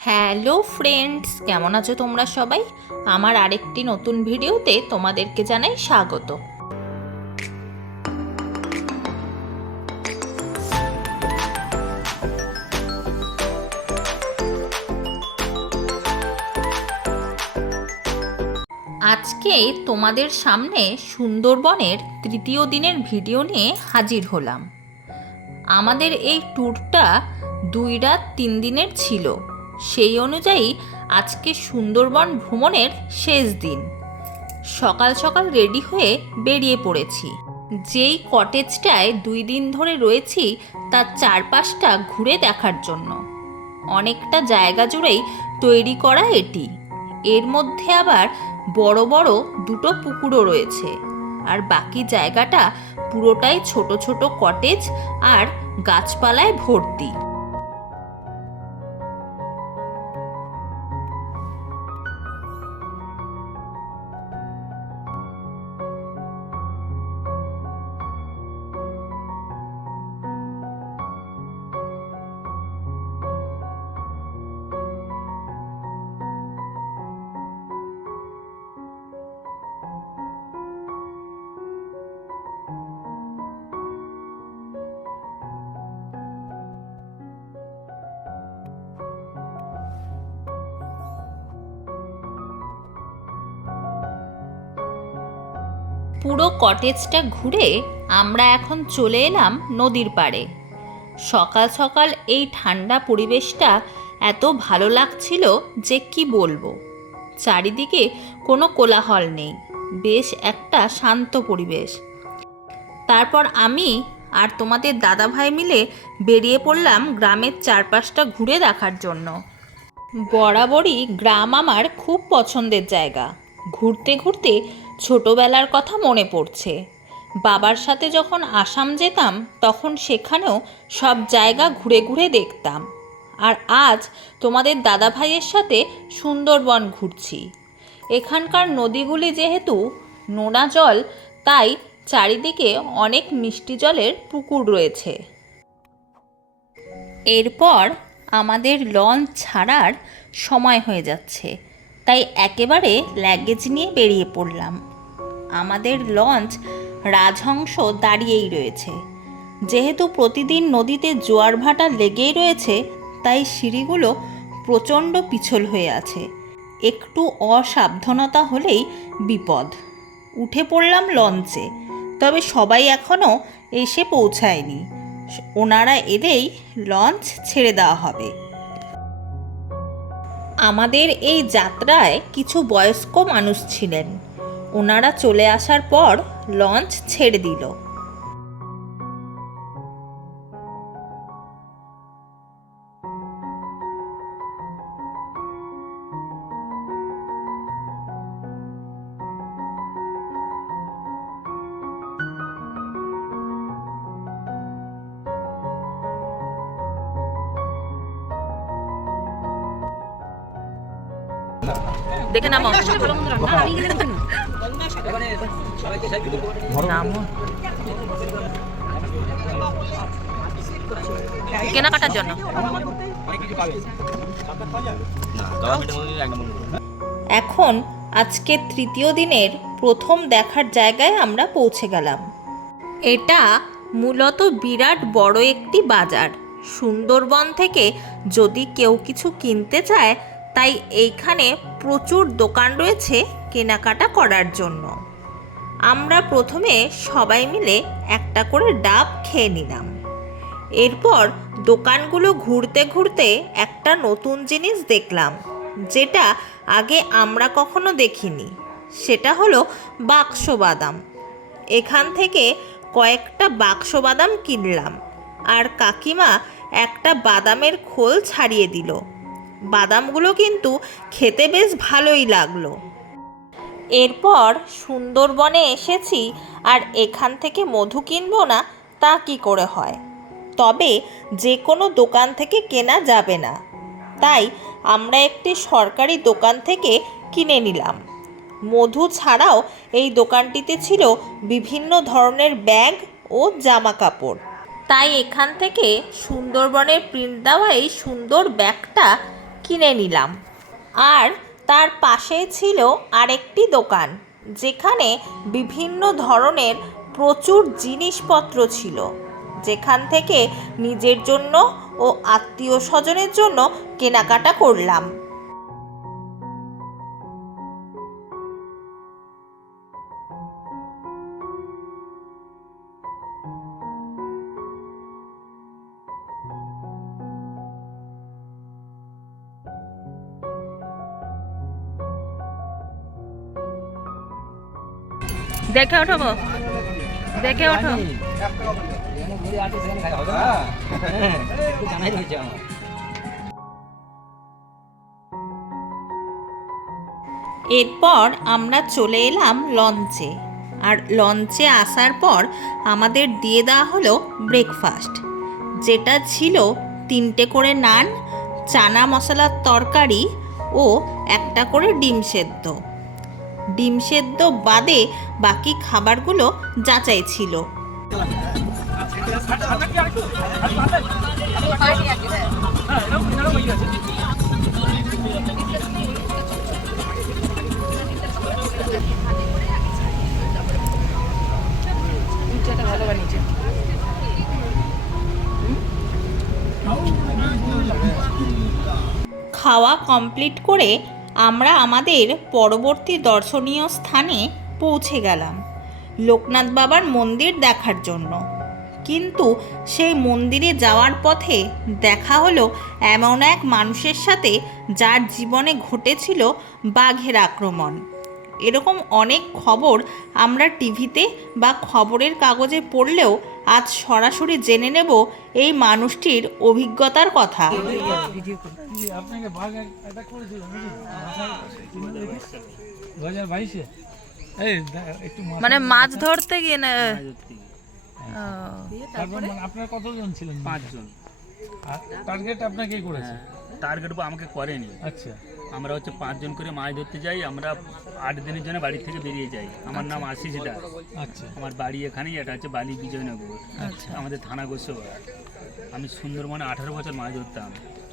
Hello friends, কেমন আছো তোমরা সবাই? আমার আরেকটি নতুন ভিডিওতে তোমাদেরকে জানাই স্বাগত। আজকে তোমাদের সামনে সুন্দরবনের তৃতীয় দিনের ভিডিও নিয়ে হাজির হলাম। আমাদের এই ট্যুরটা 2 রাত 3 দিনের ছিল। সেই অনুযায়ী আজকে সুন্দরবন ভ্রমণের শেষ দিন। সকাল সকাল রেডি হয়ে বেরিয়ে পড়েছি। যেই কটেজটায় 2 দিন ধরে রয়েছি তার চারপাশটা ঘুরে দেখার জন্য। অনেকটা জায়গা জুড়েই তৈরি করা এটি। এর মধ্যে আবার বড় বড় 2টো পুকুরও রয়েছে, আর বাকি জায়গাটা পুরোটাই ছোট ছোট কটেজ আর গাছপালায় ভর্তি। পুরো কটেজটা ঘুরে আমরা এখন চলে এলাম নদীর পাড়ে। সকাল সকাল এই ঠান্ডা পরিবেশটা এত ভালো লাগছিল যে কি বলবো। চারিদিকে কোনো কোলাহল নেই, বেশ একটা শান্ত পরিবেশ। তারপর আমি আর তোমাদের দাদাভাই মিলে বেরিয়ে পড়লাম গ্রামের চারপাশটা ঘুরে দেখার জন্য। বরাবরই গ্রাম আমার খুব পছন্দের জায়গা। ঘুরতে ঘুরতে ছোটবেলার কথা মনে পড়ছে। বাবার সাথে যখন আসাম যেতাম তখন সেখানেও সব জায়গা ঘুরে ঘুরে দেখতাম। আর আজ তোমাদের দাদাভাইয়ের সাথে সুন্দরবন ঘুরছি। এখানকার নদীগুলি যেহেতু নোনা জল, তাই চারিদিকে অনেক মিষ্টি জলের পুকুর রয়েছে। এরপর আমাদের লঞ্চ ছাড়ার সময় হয়ে যাচ্ছে, তাই একেবারে লাগেজ নিয়ে বেরিয়ে পড়লাম। আমাদের লঞ্চ রাজহংস দাঁড়িয়েই রয়েছে। যেহেতু প্রতিদিন নদীতে জোয়ার ভাটা লেগেই রয়েছে, তাই সিঁড়িগুলো প্রচণ্ড পিছল হয়ে আছে। একটু অসাবধানতা হলেই বিপদ। উঠে পড়লাম লঞ্চে, তবে সবাই এখনও এসে পৌঁছায়নি। ওনারা এলেই লঞ্চ ছেড়ে দেওয়া হবে। আমাদের এই যাত্রায় কিছু বয়স্ক মানুষ ছিলেন। ওনারা চলে আসার পর লঞ্চ ছেড়ে দিল। দেখে নামো। কেনাকাটার জন্য এখন আজকে তৃতীয় দিনের প্রথম দেখার জায়গায় আমরা পৌঁছে গেলাম। এটা মূলত বিরাট বড় একটি বাজার। সুন্দরবন থেকে যদি কেউ কিছু কিনতে চায়, তাই এইখানে প্রচুর দোকান রয়েছে কেনাকাটা করার জন্য। আমরা প্রথমে সবাই মিলে একটা করে ডাব খেয়ে নিলাম। এরপর দোকানগুলো ঘুরতে ঘুরতে একটা নতুন জিনিস দেখলাম, যেটা আগে আমরা কখনো দেখিনি। সেটা হলো বাক্স বাদাম। এখান থেকে কয়েকটা বাক্স বাদাম কিনলাম, আর কাকিমা একটা বাদামের খোল ছাড়িয়ে দিল। বাদামগুলো কিন্তু খেতে বেশ ভালোই লাগলো। এরপর সুন্দরবনে এসেছি, আর এখান থেকে মধু কিনবো না তা কি করে হয়? তবে যে কোনো দোকান থেকে কেনা যাবে না, তাই আমরা একটি সরকারি দোকান থেকে কিনে নিলাম। মধু ছাড়াও এই দোকানটিতে ছিল বিভিন্ন ধরনের ব্যাগ ও জামা কাপড়, তাই এখান থেকে সুন্দরবনের প্রিন্ট দেওয়া এই সুন্দর ব্যাগটা কিনে নিলাম। আর তার পাশেই ছিল আরেকটি দোকান, যেখানে বিভিন্ন ধরনের প্রচুর জিনিসপত্র ছিল, যেখান থেকে নিজের জন্য ও আত্মীয় স্বজনের জন্য কেনাকাটা করলাম। দেখে ওঠো, দেখে ওঠো। এরপর আমরা চলে এলাম লঞ্চে। আর লঞ্চে আসার পর আমাদের দিয়ে দেওয়া হলো ব্রেকফাস্ট, যেটা ছিল 3টে করে নান, চানা মশলার তরকারি ও একটা করে ডিম সেদ্ধ। ডিম সেদ্ধ বাদে বাকি খাবারগুলো যাচাই ছিল। খাওয়া কমপ্লিট করে আমরা আমাদের পরবর্তী দর্শনীয় স্থানে পৌঁছে গেলাম লোকনাথ বাবার মন্দির দেখার জন্য। কিন্তু সেই মন্দিরে যাওয়ার পথে দেখা হলো এমন এক মানুষের সাথে, যার জীবনে ঘটেছিল বাঘের আক্রমণ। এরকম অনেক খবর আমরা টিভিতে বা খবরের কাগজে পড়লেও আজ সরাসরি জেনে নেব এই মানুষটির অভিজ্ঞতার কথা। মানে মাছ ধরতে গিয়ে না? আপনারা কতজন ছিলেন? 5 জন। টার্গেট আপনাকে করেছে? টার্গেট আমাকে করেনি। আচ্ছা, আমরা হচ্ছে 5 জন করে মাছ ধরতে যাই। আমরা 8 দিনের জন্য বাড়ি থেকে বেরিয়ে যাই। আমার নাম আশিস দাস। আচ্ছা, আমার বাড়ি এখানেই, এটা হচ্ছে বালি বিজয়নগর, আমাদের থানা গোসবা। আমি সুন্দরবনে 18 বছর মাছ ধরতাম।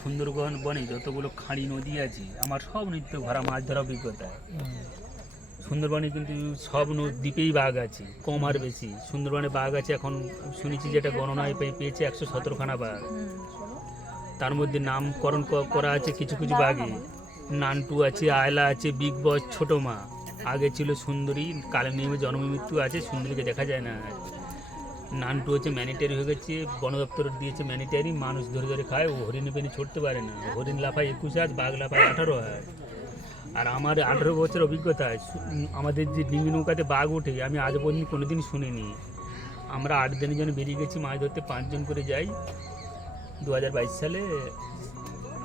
সুন্দরবন বনে যতগুলো খাঁড়ি নদী আছে আমার সব নিত্য ভরা মাছ ধরা অভিজ্ঞতা। সুন্দরবনে কিন্তু সব দ্বীপেই বাঘ আছে, কম আর বেশি। সুন্দরবনে বাঘ আছে এখন শুনেছি, যেটা গণনায় পেয়েছে 117খানা বাঘ। তার মধ্যে নামকরণ করা আছে কিছু কিছু বাঘে। নানটু আছে, আয়লা আছে, বিগ বস, ছোটো মা। আগে ছিল সুন্দরী, কালের নিয়মে জন্ম মৃত্যু আছে, সুন্দরীকে দেখা যায় না। নানটু হচ্ছে ম্যানিটারি হয়ে গেছে, বন দপ্তর দিয়েছে ম্যানিটারি, মানুষ ধরে ধরে খায়। ও হরিণে পেনে ছড়তে পারে না। হরিণ লাফায় 21 হাত, বাঘ লাফায় 18 হাত। আর আমার 18 বছর অভিজ্ঞতা, আমাদের যে ডিঙি নৌকাতে বাঘ ওঠে আমি আজ পর্যন্ত কোনোদিন শুনিনি। আমরা 8 দিনের জন্য বেরিয়ে গেছি মাছ ধরতে, 5 জন করে যাই। 2022 সালে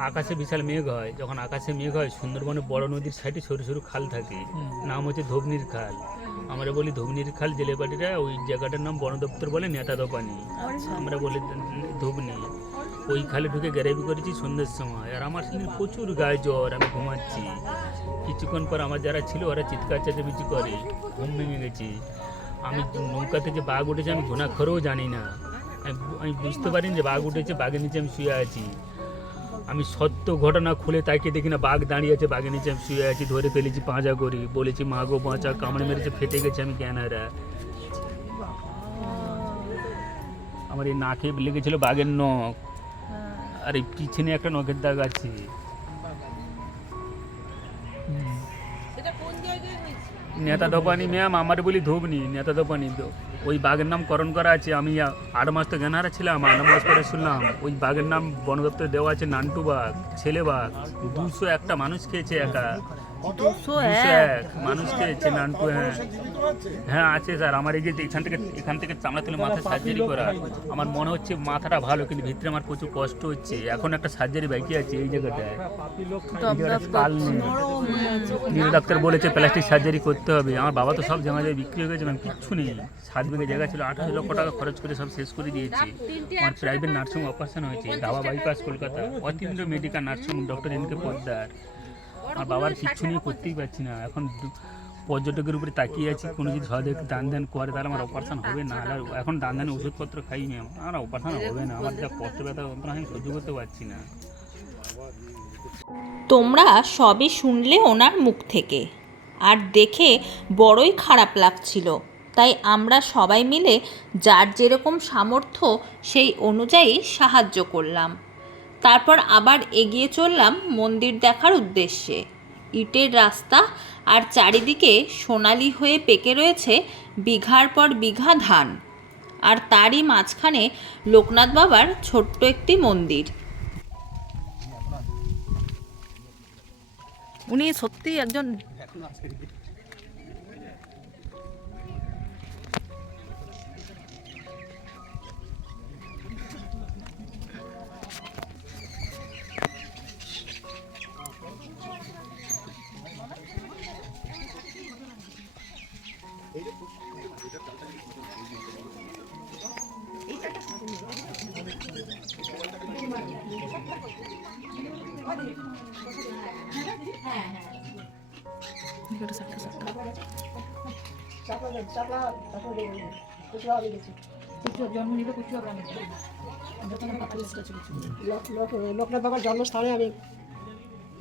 আকাশে বিশাল মেঘ হয়। যখন আকাশে মেঘ হয়, সুন্দরবনে বড় নদীর সাইডে সরু সরু খাল থাকে, নাম হচ্ছে ধবনির খাল। আমরা বলি ধবনির খাল, জেলেপাটিরা ওই জায়গাটার নাম বন দপ্তর বলে নেতাদো পানি, আমরা বলি ধবনি। ওই খালে ঢুকে গ্যারাবি করেছি সন্ধ্যের সময়। আর আমার সেদিন প্রচুর গায়ে জ্বর, আমি ঘুমাচ্ছি। কিছুক্ষণ পর আমার যারা ছিল ওরা চিৎকার চেঁচামেচি করে, ঘুম ভেঙে গেছি। আমি নৌকাতে যে বাঘ উঠেছে আমি ঘুণাক্ষরেও জানি না। আমি বুঝতে পারিনি যে বাঘ উঠেছে, বাঘের নিচে আমি শুয়ে আছি। আমি সত্য ঘটনা খুলে তাকে দেখি না, বাঘ দাঁড়িয়ে আছে, বাঘের নিচে আমি শুয়ে আছি। ধরে ফেলেছি, পাঁজা করি, বলেছি মা গো বাঁচা, কামড়ে মেরেছে, ফেটে গেছে, আমি জ্ঞানারা। আমার এই নাকে লেগেছিল বাঘের নখ, আর এই পিছনে একটা নখের দাগ আছে। নেতাদো পানি ম্যাম, আমার বলি ধোবনি, নেতাদো পানি। ওই বাঘের নাম করণ করা আছে। আমি 8 মাস তো জ্ঞানারা ছিলাম, 8 মাস পরে শুনলাম ওই বাঘের নাম বন দপ্তরে দেওয়া আছে নান্টু বাঘ, ছেলে বাঘ। 201টা মানুষ খেয়েছে, একা 201 মানুষ খেয়েছে নান্টু। হ্যাঁ আছে স্যার। আমার এই যে এখান থেকে চামড়া তুলে মাথা সার্জারি করা, আমার মনে হচ্ছে মাথাটা ভালো, কিন্তু ভিতরে আমার প্রচুর কষ্ট হচ্ছে। এখন একটা সার্জারি বাকি আছে এই জায়গাটায়, ডাক্তার বলেছে প্লাস্টিক সার্জারি করতে হবে। আমার বাবা তো সব জায়গায় বিক্রি হয়ে গেছে, কিচ্ছু নেই। 7 বিঘে জায়গা ছিল, 28 লক্ষ টাকা খরচ করে সব শেষ করে দিয়েছি। আমার প্রাইভেট নার্সিং অপারেশন হয়েছে, ধাবা bypass Kolkata, Atindra medical nursing, doctor NK Poddar. আমার বাবার কিচ্ছু নিয়ে করতেই পারছি না। এখন পর্যটকের উপরে তাকিয়ে আছি, কোনো যদি সহজে দান দান করে তাহলে আমার অপারেশন হবে না। আর এখন দান দানে ওষুধপত্র খাই ম্যাম, আমার অপারেশন হবে না। আমার যা কষ্ট ব্যথা আমি সহ্য করতে পারছি না। তোমরা সবই শুনলে ওনার মুখ থেকে, আর দেখে বড়ই খারাপ লাগছিল। তাই আমরা সবাই মিলে যার যেরকম সামর্থ্য সেই অনুযায়ী সাহায্য করলাম। তারপর আবার এগিয়ে চললাম মন্দির দেখার উদ্দেশ্যে। ইটের রাস্তা আর চারিদিকে সোনালি হয়ে পেকে রয়েছে বিঘার পর বিঘা ধান, আর তারই মাঝখানে লোকনাথ বাবার ছোট্ট একটি মন্দির। উনি সত্যিই একজন লোকনাথ বাবার জন্মস্থানে আমি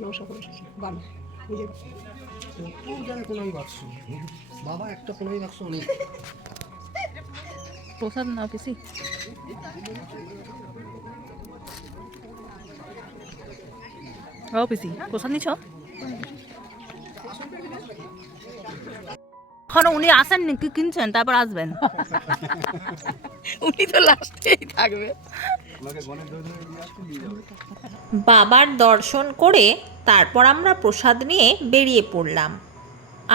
নমস্কার করে এসেছি। বাবা নিজে কোনাই বাক্স বাবা একটা কোনাই বাক্স অনেক প্রসাদ না পিসি। ও পিসি প্রসাদ নিছ? এখন উনি আসেননি, কি কিনছেন তারপর আসবেন। উনি তো লাস্টেই থাকবে। বাবার দর্শন করে তারপর আমরা প্রসাদ নিয়ে বেরিয়ে পড়লাম।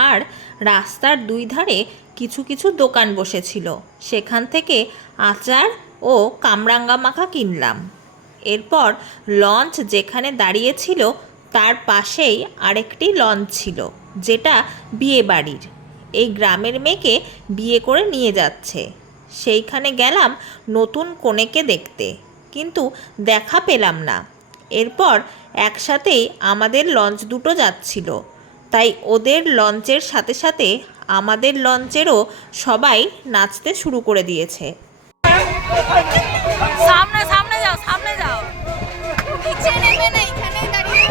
আর রাস্তার দুই ধারে কিছু কিছু দোকান বসেছিল, সেখান থেকে আচার ও কামরাঙ্গা মাখা কিনলাম। এরপর লঞ্চ যেখানে দাঁড়িয়েছিল তার পাশেই আরেকটি লঞ্চ ছিল, যেটা বিয়ে বাড়ির। এই গ্রামের মেয়েকে বিয়ে করে নিয়ে যাচ্ছে। সেইখানে গেলাম নতুন কনেকে দেখতে, কিন্তু দেখা পেলাম না। এরপর একসাথেই আমাদের লঞ্চ দুটো যাচ্ছিল, তাই ওদের লঞ্চের সাথে সাথে আমাদের লঞ্চেরও সবাই নাচতে শুরু করে দিয়েছে। সামনে সামনে যাও, সামনে যাও। নিচে নেমে না, এখানেই দাঁড়িয়ে।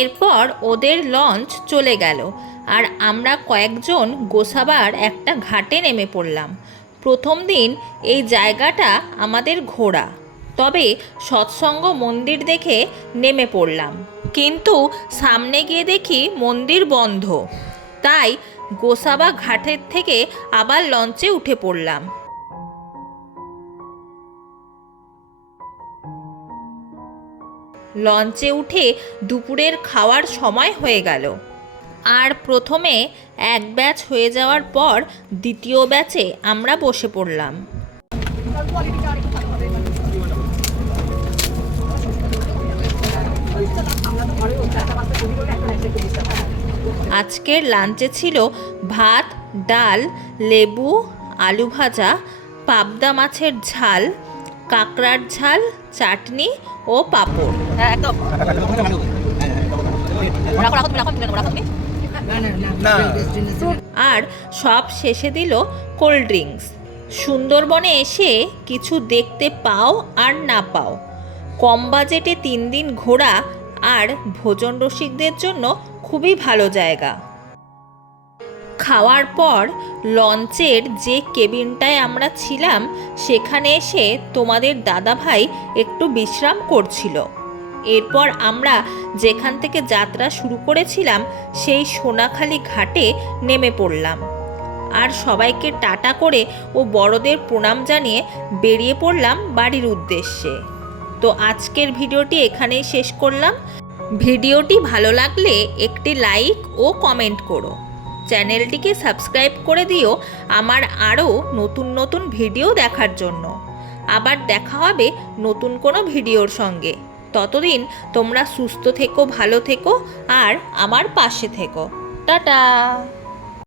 এরপর ওদের লঞ্চ চলে গেল, আর আমরা কয়েকজন গোসাবার একটা ঘাটে নেমে পড়লাম। প্রথম দিন এই জায়গাটা আমাদের ঘোরা, তবে সৎসঙ্গ মন্দির দেখে নেমে পড়লাম। কিন্তু সামনে গিয়ে দেখি মন্দির বন্ধ, তাই গোসাবা ঘাটের থেকে আবার লঞ্চে উঠে পড়লাম। লঞ্চে উঠে দুপুরের খাওয়ার সময় হয়ে গেল। আর প্রথমে এক ব্যাচ হয়ে যাওয়ার পর দ্বিতীয় ব্যাচে আমরা বসে পড়লাম। আজকের লাঞ্চে ছিল ভাত, ডাল, লেবু, আলু ভাজা, পাবদা মাছের ঝাল, কাঁকড়ার ঝাল, চাটনি ও পাঁপড়। একদম রাখো রাখো তুমি রাখো তুমি রাখো তুমি আর সব শেষে দিল কোল্ড ড্রিঙ্কস। সুন্দরবনে এসে কিছু দেখতে পাও আর না পাও, কম বাজেটে 3 দিন ঘোরা আর ভোজন রসিকদের জন্য খুবই ভালো জায়গা। খাওয়ার পর লঞ্চের যে কেবিনটায় আমরা ছিলাম সেখানে এসে তোমাদের দাদাভাই একটু বিশ্রাম করছিল। এরপর আমরা যেখান থেকে যাত্রা শুরু করেছিলাম সেই সোনাখালি ঘাটে নেমে পড়লাম আর সবাইকে টাটা করে ও বড়দের প্রণাম জানিয়ে বেরিয়ে পড়লাম বাড়ির উদ্দেশ্যে। তো আজকের ভিডিওটি এখানেই শেষ করলাম। ভিডিওটি ভালো লাগলে একটি লাইক ও কমেন্ট করো, চ্যানেলটিকে সাবস্ক্রাইব করে দিও আমার আরও নতুন নতুন ভিডিও দেখার জন্য। আবার দেখা হবে নতুন কোনো ভিডিওর সঙ্গে। ততদিন তোমরা সুস্থ থেকো, ভালো থেকো আর আমার পাশে থেকো। টাটা।